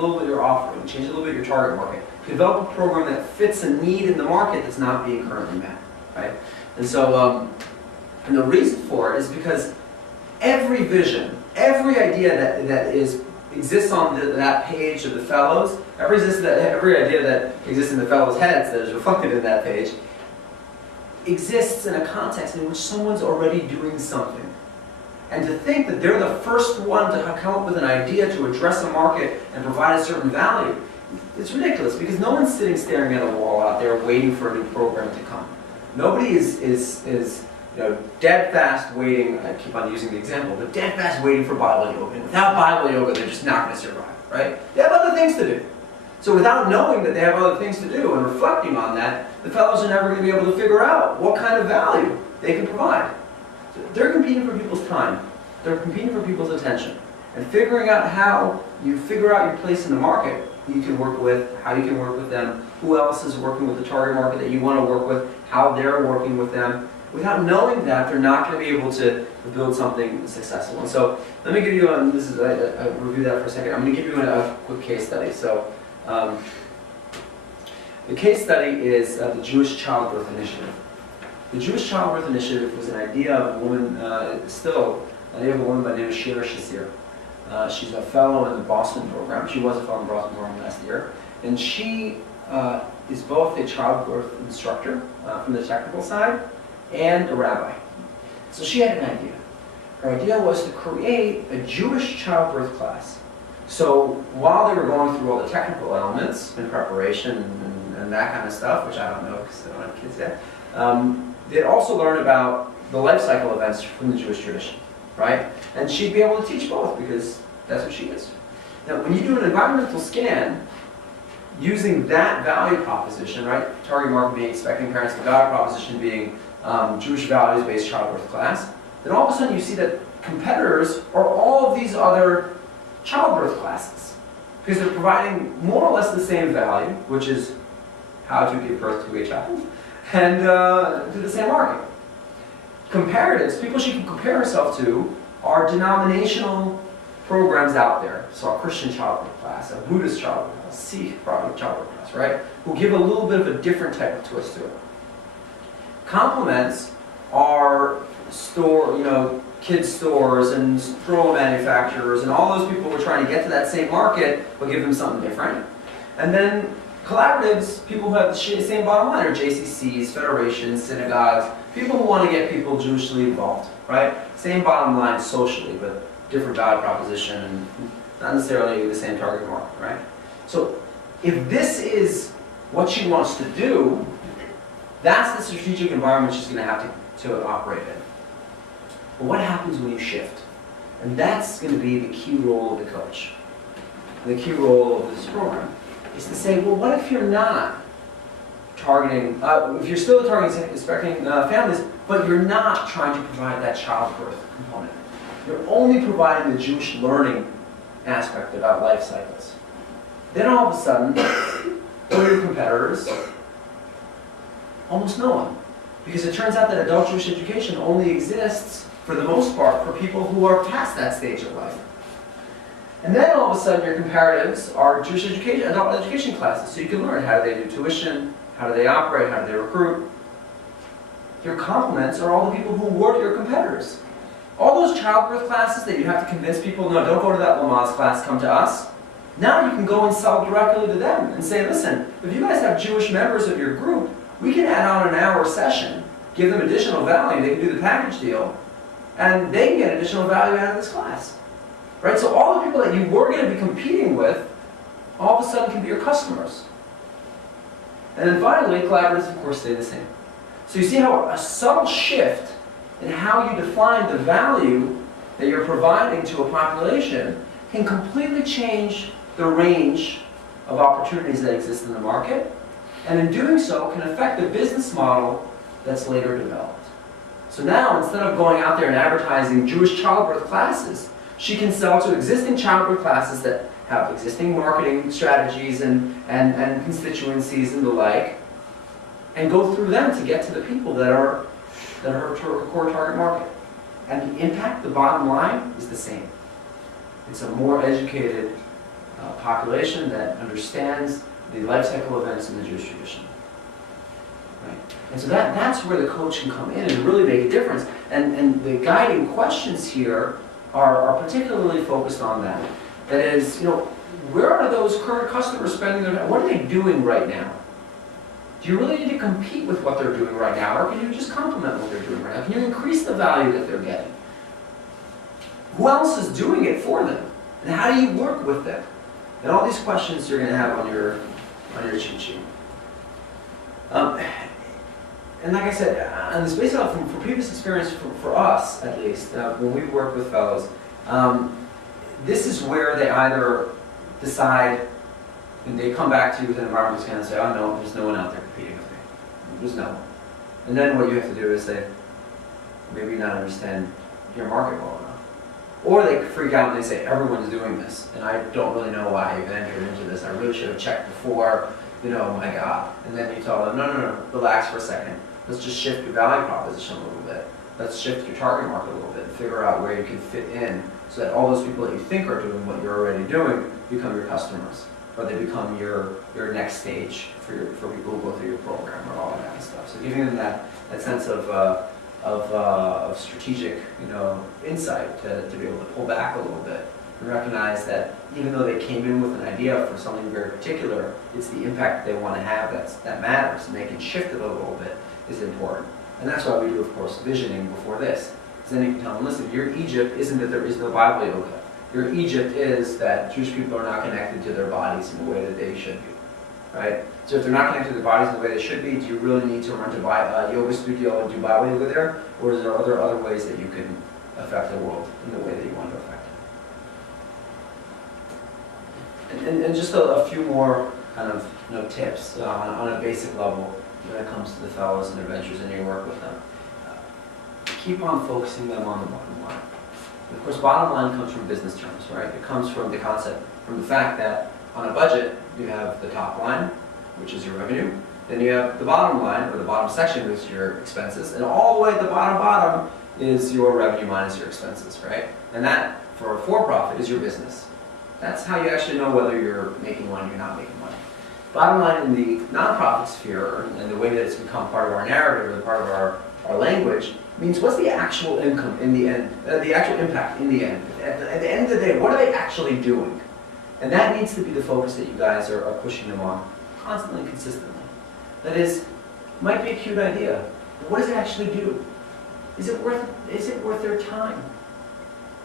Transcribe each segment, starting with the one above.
little bit your offering, change a little bit your target market. Develop a program that fits a need in the market that's not being currently met, right? And so, and the reason for it is because every vision, every idea that exists on that page of the fellows, every idea that exists in the fellows' heads that is reflected in that page, exists in a context in which someone's already doing something. And to think that they're the first one to come up with an idea to address a market and provide a certain value, it's ridiculous, because no one's sitting staring at a wall out there waiting for a new program to come. Nobody is dead fast waiting, I keep on using the example, but dead fast waiting for Bible yoga. And without Bible yoga, they're just not going to survive, right? They have other things to do. So without knowing that they have other things to do and reflecting on that, the fellows are never going to be able to figure out what kind of value they can provide. So they're competing for people's time. They're competing for people's attention. And figuring out how you figure out your place in the market, who you can work with, how you can work with them, who else is working with the target market that you want to work with, how they're working with them. Without knowing that, they're not going to be able to build something successful. And so let me give you, I review that for a second. I'm going to give you a quick case study. So the case study is the Jewish Childbirth Initiative. The Jewish Childbirth Initiative was an idea of a woman, still an idea of a woman by the name of Shira Shasir. She's a fellow in the Boston program. She was a fellow in the Boston program last year. And she is both a childbirth instructor from the technical side and a rabbi. So she had an idea. Her idea was to create a Jewish childbirth class. So while they were going through all the technical elements in preparation and that kind of stuff, which I don't know because I don't have kids yet, they'd also learn about the life cycle events from the Jewish tradition, right? And she'd be able to teach both because that's what she is. Now, when you do an environmental scan, using that value proposition, right? Target market being expecting parents, the value proposition being Jewish values-based childbirth class, then all of a sudden you see that competitors are all of these other childbirth classes, because they're providing more or less the same value, which is how to give birth to a child, and to the same market. Comparatives, people she can compare herself to, are denominational programs out there. So a Christian childbirth class, a Buddhist childbirth class, a Sikh childbirth class, right? Who give a little bit of a different type of twist to it. Complements are kids stores and stroller manufacturers and all those people who are trying to get to that same market but give them something different. And then collaboratives, people who have the same bottom line, are JCCs, federations, synagogues, people who want to get people Jewishly involved, right? Same bottom line socially, but different value proposition and not necessarily the same target market, right? So if this is what she wants to do, that's the strategic environment she's going to have to operate in. But what happens when you shift? And that's going to be the key role of the coach. The key role of this program is to say, well, what if you're not targeting, if you're still targeting expecting families, but you're not trying to provide that childbirth component. You're only providing the Jewish learning aspect about life cycles. Then all of a sudden, who are your competitors? Almost no one. Because it turns out that adult Jewish education only exists, for the most part, for people who are past that stage of life. And then all of a sudden your comparatives are Jewish education, adult education classes. So you can learn how do they do tuition, how do they operate, how do they recruit. Your complements are all the people who were your competitors. All those childbirth classes that you have to convince people, no, don't go to that Lamaze class, come to us. Now you can go and sell directly to them and say, listen, if you guys have Jewish members of your group, we can add on an hour session, give them additional value, they can do the package deal, and they can get additional value out of this class. Right? So all the people that you were going to be competing with, all of a sudden can be your customers. And then finally, collaboratives, of course, stay the same. So you see how a subtle shift in how you define the value that you're providing to a population can completely change the range of opportunities that exist in the market, and in doing so can affect the business model that's later developed. So now, instead of going out there and advertising Jewish childbirth classes, she can sell to existing childbirth classes that have existing marketing strategies and constituencies and the like, and go through them to get to the people that are her core target market. And the impact, the bottom line, is the same. It's a more educated population that understands the life cycle events in the Jewish tradition. Right? And so that's where the coach can come in and really make a difference. And the guiding questions here are particularly focused on that. That is, where are those current customers spending their time? What are they doing right now? Do you really need to compete with what they're doing right now, or can you just complement what they're doing right now? Can you increase the value that they're getting? Who else is doing it for them? And how do you work with them? And all these questions you're going to have on your cheat sheet. And like I said, on this basis from previous experience for us, at least, when we've worked with fellows, this is where they either decide, and they come back to you with an environmental scan and say, oh no, there's no one out there competing with me. There's no one. And then what you have to do is say, maybe not understand your market well enough. Or they freak out and they say, everyone's doing this, and I don't really know why I even entered into this. I really should have checked before, my God. And then you tell them, no, relax for a second. Let's just shift your value proposition a little bit. Let's shift your target market a little bit and figure out where you can fit in so that all those people that you think are doing what you're already doing become your customers, or they become your next stage for people who go through your program or all that kind of stuff. So giving them that sense of strategic, insight to be able to pull back a little bit and recognize that even though they came in with an idea for something very particular, it's the impact they want to have that matters, and they can shift it a little bit is important. And that's why we do, of course, visioning before this. Because then you can tell them, listen, your Egypt isn't that there is no Bible yoga. Your Egypt is that Jewish people are not connected to their bodies in the way that they should be. Right? So if they're not connected to their bodies in the way they should be, do you really need to run to a yoga studio and do Bible yoga there? Or is there other ways that you can affect the world in the way that you want to affect it? And just a few more kind of tips on a basic level when it comes to the fellows and adventures and your work with them. Keep on focusing them on the bottom line. And of course, bottom line comes from business terms, right? It comes from the concept, from the fact that on a budget, you have the top line, which is your revenue. Then you have the bottom line, or the bottom section, which is your expenses. And all the way at the bottom is your revenue minus your expenses, right? And that, for a for-profit, is your business. That's how you actually know whether you're making money or not making money. Bottom line in the nonprofit sphere, and the way that it's become part of our narrative, or part of our language, means what's the actual income in the end, the actual impact in the end. At the end of the day, what are they actually doing? And that needs to be the focus that you guys are pushing them on constantly and consistently. That is, might be a cute idea, but what does it actually do? Is it worth their time?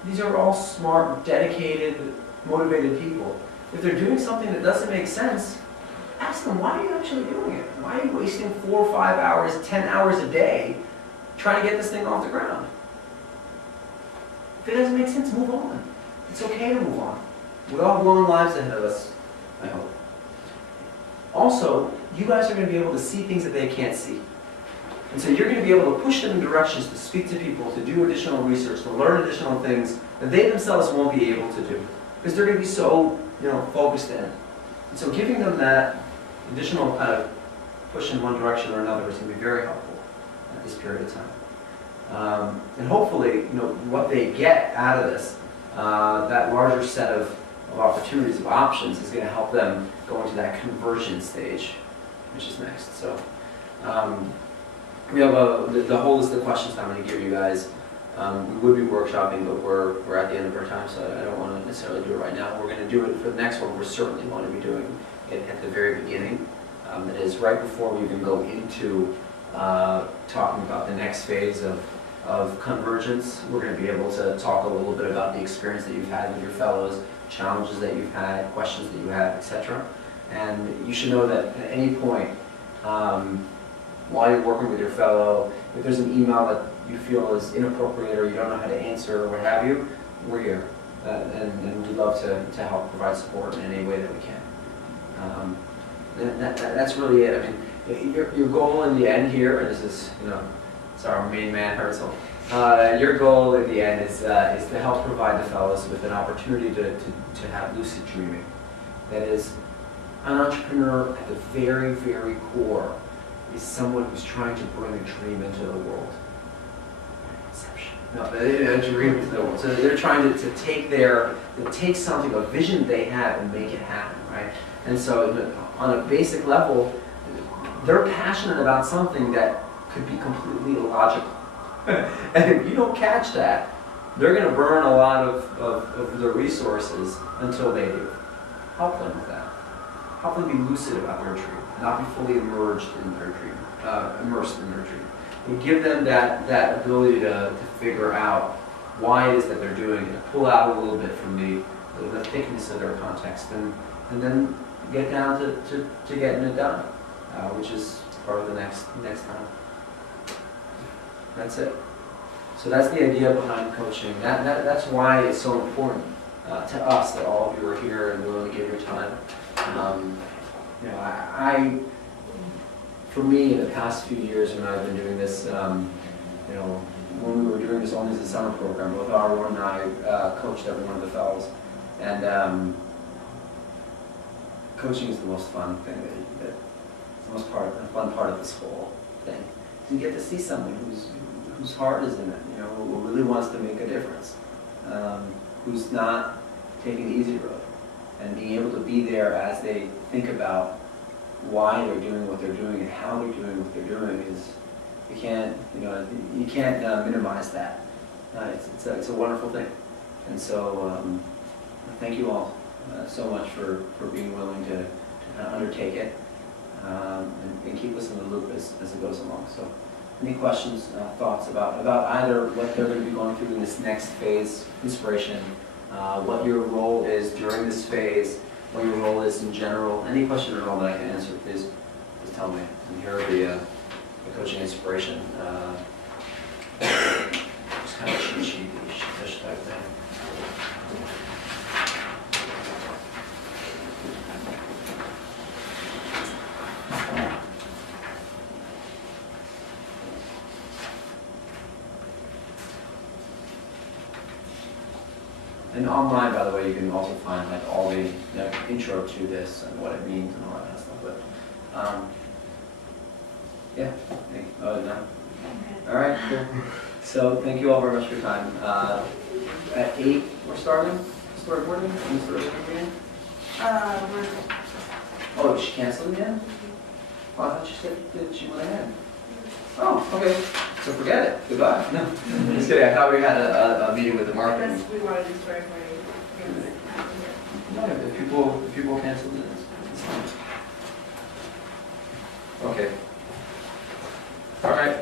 These are all smart, dedicated, motivated people. If they're doing something that doesn't make sense, ask them, why are you actually doing it? Why are you wasting 4 or 5 hours, 10 hours a day trying to get this thing off the ground? If it doesn't make sense, move on. It's okay to move on. We all have long lives ahead of us, I hope. Also, you guys are going to be able to see things that they can't see. And so you're going to be able to push them in directions to speak to people, to do additional research, to learn additional things that they themselves won't be able to do. Because they're going to be so, focused in. And so giving them that additional kind of push in one direction or another is going to be very helpful at this period of time. And hopefully, what they get out of this, that larger set of opportunities, of options, is going to help them go into that conversion stage, which is next. So we have the whole list of questions I'm going to give you guys. We would be workshopping, but we're at the end of our time, so I don't want to necessarily do it right now. We're going to do it for the next one. We're certainly going to be doing it at the very beginning. That is right before we even go into talking about the next phase of convergence. We're going to be able to talk a little bit about the experience that you've had with your fellows, challenges that you've had, questions that you have, etc. And you should know that at any point, while you're working with your fellow, if there's an email that you feel is inappropriate or you don't know how to answer or what have you, we're here. And we'd love to help provide support in any way that we can. That's really it. I mean, your goal in the end here, and this is, it's our main man, Herzl. Your goal in the end is to help provide the fellows with an opportunity to have lucid dreaming. That is, an entrepreneur at the very, very core is someone who's trying to bring a dream into the world. Inception. No, they agree with the, so they're trying to take something, a vision they have and make it happen, right? And so on a basic level, they're passionate about something that could be completely illogical. And if you don't catch that, they're going to burn a lot of their resources until they do. Help them with that. Help them be lucid about their dream, not be fully immersed in their dream. And give them that ability to figure out why it is that they're doing it, pull out a little bit from the thickness of their context, and then get down to getting it done, which is part of the next time. That's it. So that's the idea behind coaching. That's why it's so important to us that all of you are here and willing to give your time. For me, in the past few years when I've been doing this, when we were doing this only as a summer program, both Arwen and I coached every one of the fellows, and coaching is the most fun thing. It's the most fun part of this whole thing. You get to see someone whose heart is in it, who really wants to make a difference, who's not taking the easy road, and being able to be there as they think about why they're doing what they're doing and how they're doing what they're doing is, you can't minimize that. It's a wonderful thing, and so thank you all so much for being willing to kind of undertake it and keep us in the loop as it goes along. So, any questions, thoughts about either what they're going to be going through in this next phase, inspiration, what your role is during this phase, what your role is in general? Any question at all that I can answer, please tell me. And here are the coaching inspiration. Just kind of cheat sheet type thing. And online, by the way, you can also find like all the intro to this and what it means and all that kind of stuff. But yeah, no. All right, cool. So thank you all very much for your time. At 8, we're starting. Start recording. Again. Oh, she canceled again? Oh, I thought she said that she went ahead. Oh, okay. So forget it. Goodbye. No, just kidding. I thought we had a meeting with the marketing. We wanted to start for No, if people cancel it, it's fine. Okay. All right.